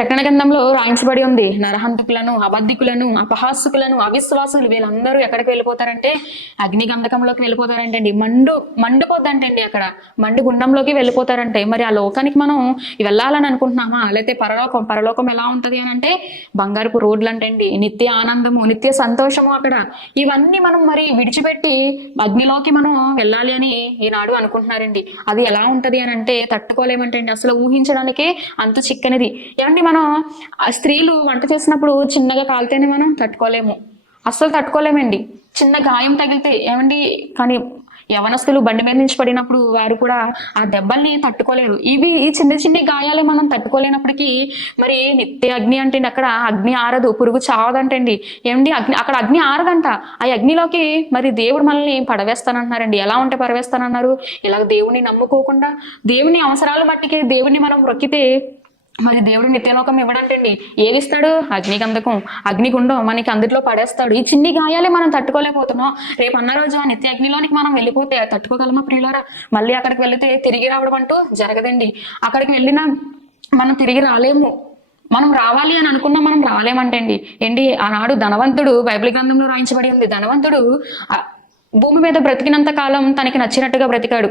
ప్రకటన గ్రంథంలో రాయించబడి ఉంది, నరహంతకులను, అబద్ధికులను, అపహాసకులను, అవిశ్వాసులు వీళ్ళందరూ ఎక్కడికి వెళ్ళిపోతారంటే అగ్ని గంధకంలోకి వెళ్ళిపోతారంటండి. మండిపోద్దంటండి, అక్కడ మండు గుండంలోకి వెళ్ళిపోతారంటే. మరి ఆ లోకానికి మనం వెళ్ళాలని అనుకుంటున్నామా? లేకపోతే పరలోకం ఎలా ఉంటది అని అంటే బంగారపు రోడ్లు అంటండి, నిత్య ఆనందము, నిత్య సంతోషము అక్కడ. ఇవన్నీ మనం మరి విడిచిపెట్టి అగ్నిలోకి మనం వెళ్ళాలి అని ఈనాడు అనుకుంటున్నారండి. అది ఎలా ఉంటది అని అంటే తట్టుకోలేమంటండి, అసలు ఊహించడానికి అంత చిక్కనిది. ఏమండి, మనం స్త్రీలు వంట చేసినప్పుడు చిన్నగా కాలితేనే మనం తట్టుకోలేము, అస్సలు తట్టుకోలేమండి. చిన్న గాయం తగిలితే ఏమండి, కానీ యవనస్తులు బండి మీద నుంచి పడినప్పుడు వారు కూడా ఆ దెబ్బల్ని తట్టుకోలేరు. ఈ చిన్న చిన్న గాయాలే మనం తట్టుకోలేనప్పటికీ మరి నిత్య అగ్ని అంటే అక్కడ అగ్ని ఆరదు, పురుగు చావదంటండి. ఏమండి, అక్కడ అగ్ని ఆరదంట. ఆ అగ్నిలోకి మరి దేవుడు మనల్ని పడవేస్తానంటున్నారండి. ఎలా ఉంటే పడవేస్తానన్నారు? ఇలా దేవుని నమ్ముకోకుండా దేవుని అవసరాలు మట్టికి దేవుని మనం మొక్కితే మరి దేవుడు నిత్యలోకం ఇవ్వడంటండి. ఏది ఇస్తాడు? అగ్నిగంధకం, అగ్నిగుండం మనకి అందులో పడేస్తాడు. ఈ చిన్ని గాయాలే మనం తట్టుకోలేకపోతున్నాం. రేపు అన్న రోజు నిత్య అగ్నిలోనికి మనం వెళ్ళిపోతే తట్టుకోగలమా ప్రియులారా? మళ్ళీ అక్కడికి వెళితే తిరిగి రావడం అంటూ జరగదండి. అక్కడికి వెళ్ళినా మనం తిరిగి రాలేము. మనం రావాలి అని అనుకున్నా మనం రాలేమంటండి. ఏంటి, ఆనాడు ధనవంతుడు, బైబిల్ గ్రంథంలో రాయించబడి ఉంది, ధనవంతుడు భూమి మీద బ్రతికినంత కాలం తనకి నచ్చినట్టుగా బ్రతికాడు.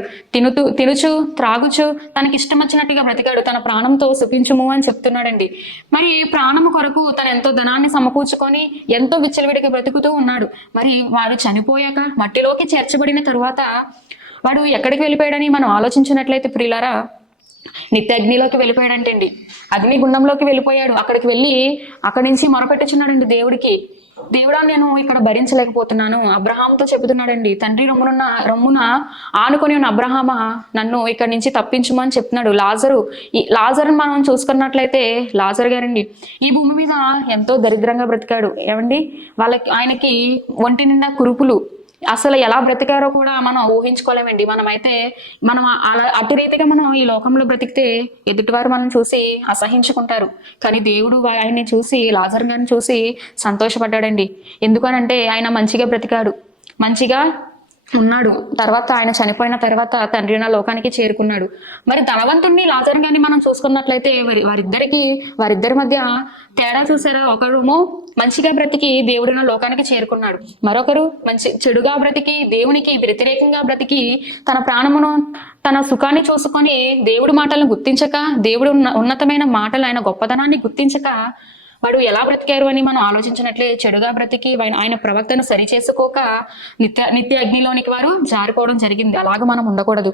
తినుచు త్రాగుచు తనకి ఇష్టం వచ్చినట్టుగా బ్రతికాడు. తన ప్రాణంతో సుఖించుము అని చెప్తున్నాడండి. మరి ప్రాణము కొరకు తను ఎంతో ధనాన్ని సమకూర్చుకొని ఎంతో విచ్చలవిడిగా బ్రతుకుతూ ఉన్నాడు. మరి వాడు చనిపోయాక మట్టిలోకి చేర్చబడిన తరువాత వాడు ఎక్కడికి వెళ్ళిపోయాడని మనం ఆలోచించినట్లయితే ప్రియులారా, నిత్య అగ్నిలోకి వెళ్ళిపోయాడంటండి. అగ్ని గుండంలోకి వెళ్ళిపోయాడు. అక్కడికి వెళ్ళి అక్కడి నుంచి మొరపెట్టుచున్నాడండి దేవుడికి. దేవుడా, నేను ఇక్కడ భరించలేకపోతున్నాను. అబ్రహాంతో చెబుతున్నాడండి, తండ్రి రొమ్మున ఆనుకొని ఉన్న అబ్రహామా, నన్ను ఇక్కడి నుంచి తప్పించుమని చెప్తున్నాడు. లాజరు మనం చూసుకున్నట్లయితే లాజర్ గారండి ఈ భూమి మీద ఎంతో దరిద్రంగా బ్రతికాడు. ఏమండి, ఆయనకి ఒంటి నిండా కురుపులు. అసలు ఎలా బ్రతికారో కూడా మనం ఊహించుకోలేమండి. మనం అటు రీతిగా మనం ఈ లోకంలో బ్రతికితే ఎదుటివారు మనం చూసి అసహించుకుంటారు. కానీ దేవుడు ఆయన్ని చూసి, లాజర్ గారిని చూసి సంతోషపడ్డాడండి. ఎందుకనంటే ఆయన మంచిగా బ్రతికాడు, మంచిగా ఉన్నాడు. తర్వాత ఆయన చనిపోయిన తర్వాత తండ్రి నా లోకానికి చేరుకున్నాడు. మరి ధనవంతుడిని, లాజర్ గారిని మనం చూసుకున్నట్లయితే వారిద్దరి మధ్య తేడా చూసారా? ఒకరుమో మంచిగా బ్రతికి దేవుడిన లోకానికి చేరుకున్నాడు, మరొకరు చెడుగా బ్రతికి దేవునికి వ్యతిరేకంగా బ్రతికి తన ప్రాణమును, తన సుఖాన్ని చూసుకొని దేవుడి మాటలను గుర్తించక, దేవుడు ఉన్నతమైన మాటలు, ఆయన గొప్పతనాన్ని గుర్తించక వాడు ఎలా బ్రతికారు అని మనం ఆలోచించినట్లే చెడుగా బ్రతికి ఆయన ప్రవర్తన సరి చేసుకోక నిత్య అగ్నిలోనికి వారు జారిపోవడం జరిగింది. అలాగ మనం ఉండకూడదు.